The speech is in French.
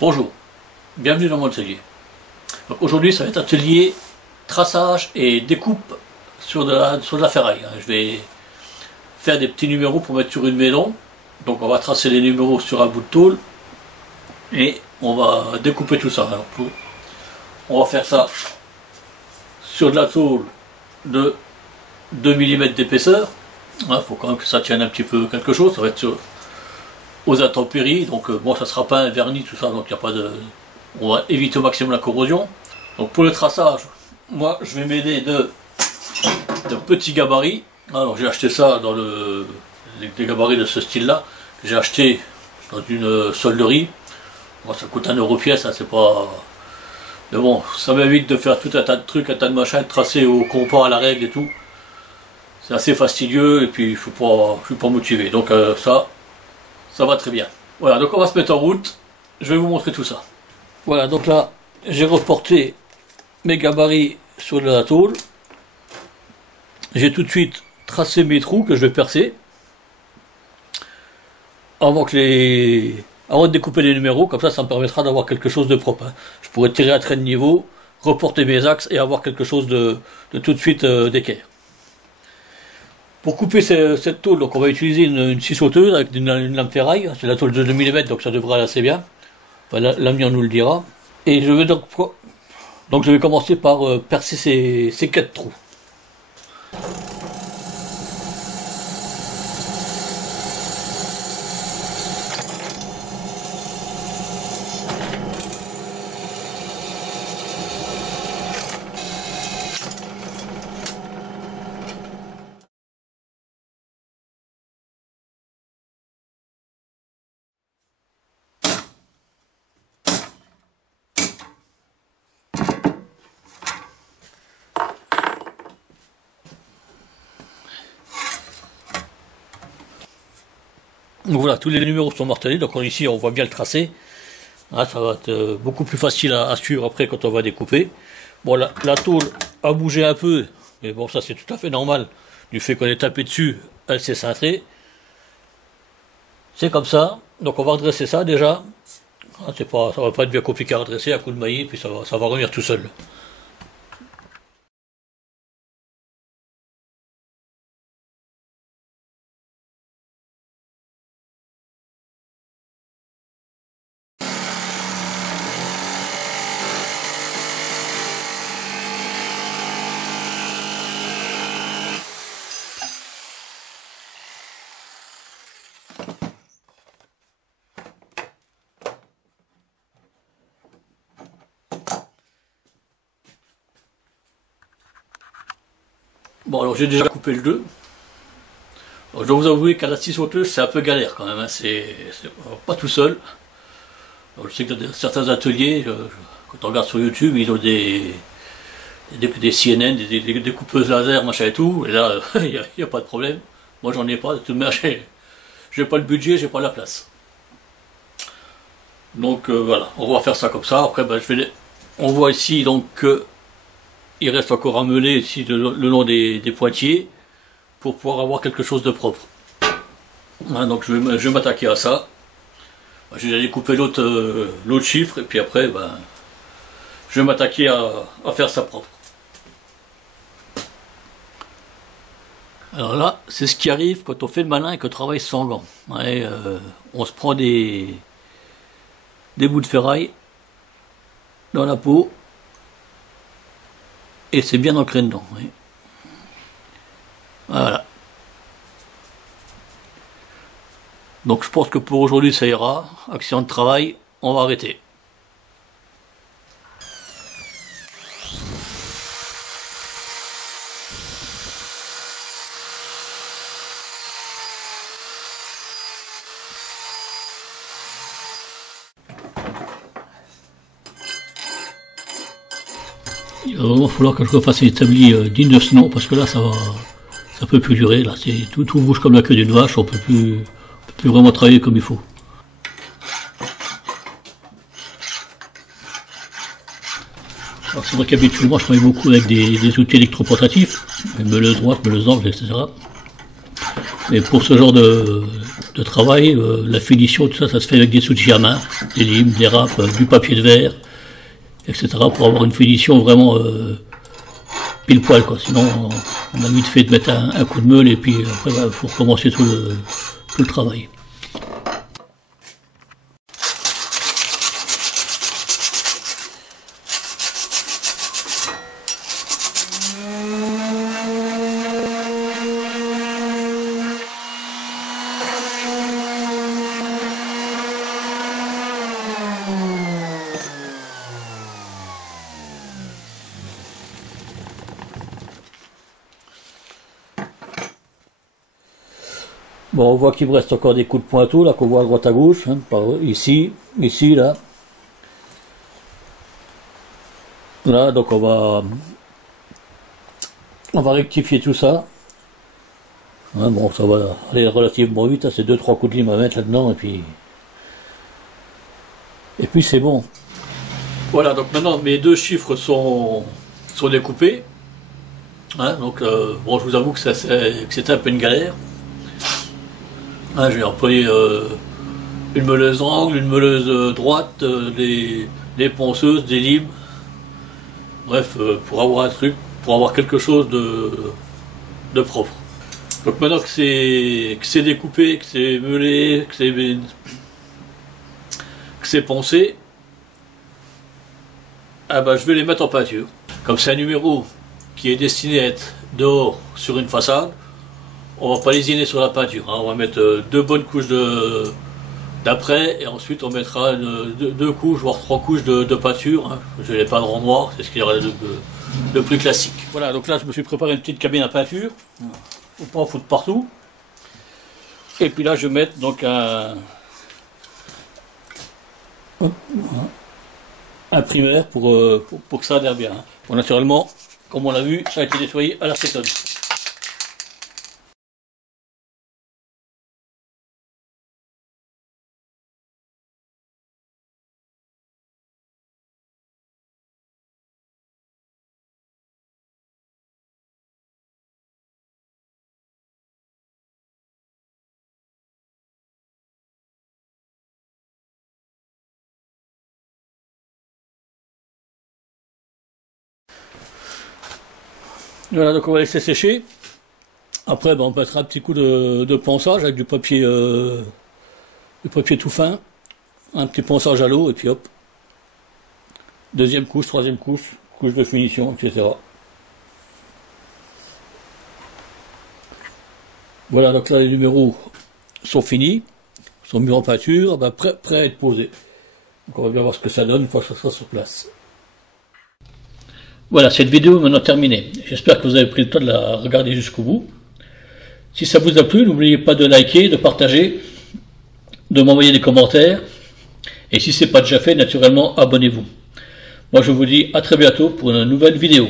Bonjour, bienvenue dans mon atelier. Aujourd'hui ça va être atelier traçage et découpe sur de la ferraille. Je vais faire des petits numéros pour mettre sur une maison. Donc on va tracer les numéros sur un bout de tôle et on va découper tout ça. Alors on va faire ça sur de la tôle de 2 mm d'épaisseur. Il faut quand même que ça tienne un petit peu quelque chose. Ça va être aux intempéries, donc bon, ça sera pas un vernis, tout ça, donc il n'y a pas de. On va éviter au maximum la corrosion. Donc pour le traçage, moi je vais m'aider de petits gabarits. Alors j'ai acheté ça dans les gabarits de ce style-là. J'ai acheté dans une solderie. Bon, ça coûte 1 € pièce, hein, c'est pas. Mais bon, ça m'évite de faire tout un tas de trucs, un tas de machins, de tracer au compas, à la règle et tout. C'est assez fastidieux et puis je suis pas motivé. Donc ça va très bien. Voilà, donc on va se mettre en route. Je vais vous montrer tout ça. Voilà, donc là, j'ai reporté mes gabarits sur de la tôle. J'ai tout de suite tracé mes trous que je vais percer. Avant de découper les numéros, comme ça me permettra d'avoir quelque chose de propre. Hein. Je pourrais tirer un trait de niveau, reporter mes axes et avoir quelque chose de tout de suite d'équerre. Pour couper cette tôle, donc on va utiliser une scie sauteuse avec une lame ferraille. C'est la tôle de 2 mm, donc ça devrait aller assez bien. Enfin, la mienne nous le dira. Et je vais donc je vais commencer par percer ces 4 trous. Donc voilà, tous les numéros sont martelés, donc ici on voit bien le tracé. Ah, ça va être beaucoup plus facile à suivre après quand on va découper. Bon, la tôle a bougé un peu, mais bon, ça c'est tout à fait normal. Du fait qu'on est tapé dessus, elle s'est cintrée. C'est comme ça, donc on va redresser ça déjà. Ah, ça va pas être bien compliqué à redresser, un coup de maillet, puis ça va revenir tout seul. Bon, alors j'ai déjà coupé le 2. Alors, je dois vous avouer qu'à la scie sauteuse, c'est un peu galère quand même. Hein. C'est pas tout seul. Alors, je sais que dans certains ateliers, quand on regarde sur YouTube, ils ont des CNN, des coupeuses laser, machin et tout. Et là, il n'y a pas de problème. Moi, j'en ai pas. De toute manière, j'ai pas le budget, j'ai pas la place. Donc voilà, on va faire ça comme ça. Après, ben, on voit ici donc que il reste encore à meuler ici le long des poitiers pour pouvoir avoir quelque chose de propre. Hein, donc je vais m'attaquer à ça. Je vais aller couper l'autre chiffre et puis après ben, je vais m'attaquer à faire ça propre. Alors là, c'est ce qui arrive quand on fait le malin et qu'on travaille sans gants. Ouais, on se prend des bouts de ferraille dans la peau. Et c'est bien ancré dedans. Oui. Voilà. Donc je pense que pour aujourd'hui ça ira. Accident de travail, on va arrêter. Il va vraiment falloir que je refasse un établi digne de ce nom parce que là ça peut plus durer. Là c'est tout bouge comme la queue d'une vache, on peut plus vraiment travailler comme il faut. Alors c'est vrai qu'habituellement je travaille beaucoup avec des outils électroportatifs, meuleuse droite, meuleuse angle, etc. Mais pour ce genre de de travail. La finition, tout ça, ça se fait avec des outils à main, des limes, des râpes, du papier de verre, etc. pour avoir une finition vraiment pile poil, quoi. Sinon, on a vite fait de mettre un coup de meule et puis après, il faut recommencer tout le travail. Bon, on voit qu'il me reste encore des coups de pointeau, là, qu'on voit à droite à gauche, hein, ici, là. Là, donc on va rectifier tout ça. Hein, bon, ça va aller relativement vite, hein, c'est 2-3 coups de lime à mettre là-dedans, et puis c'est bon. Voilà, donc maintenant mes deux chiffres sont découpés. Hein, donc, bon, je vous avoue que c'était un peu une galère. Hein, j'ai employé une meuleuse angle, une meuleuse droite, des ponceuses, des limes. Bref, pour avoir un truc, pour avoir quelque chose de propre. Donc maintenant que c'est découpé, que c'est meulé, que c'est poncé, ah ben, je vais les mettre en peinture. Comme c'est un numéro qui est destiné à être dehors sur une façade, on va pas lésiner sur la peinture, hein. On va mettre 2 bonnes couches d'après et ensuite on mettra 2 couches voire 3 couches de peinture, hein. Je les peindre en noir, c'est ce qu'il y aura de plus classique. Voilà, donc là je me suis préparé une petite cabine à peinture, faut pas en foutre partout. Et puis là je vais mettre donc un primaire pour que ça adhère bien. Bon, naturellement, comme on l'a vu, ça a été nettoyé à l'acétone. Voilà, donc on va laisser sécher. Après, ben, on mettra un petit coup de ponçage avec du papier tout fin, un petit ponçage à l'eau, et puis hop. Deuxième couche, troisième couche, couche de finition, etc. Voilà, donc là les numéros sont finis, sont mis en peinture, ben, prêts à être posés. Donc on va bien voir ce que ça donne une fois que ça sera sur place. Voilà, cette vidéo est maintenant terminée. J'espère que vous avez pris le temps de la regarder jusqu'au bout. Si ça vous a plu, n'oubliez pas de liker, de partager, de m'envoyer des commentaires. Et si ce n'est pas déjà fait, naturellement, abonnez-vous. Moi, je vous dis à très bientôt pour une nouvelle vidéo.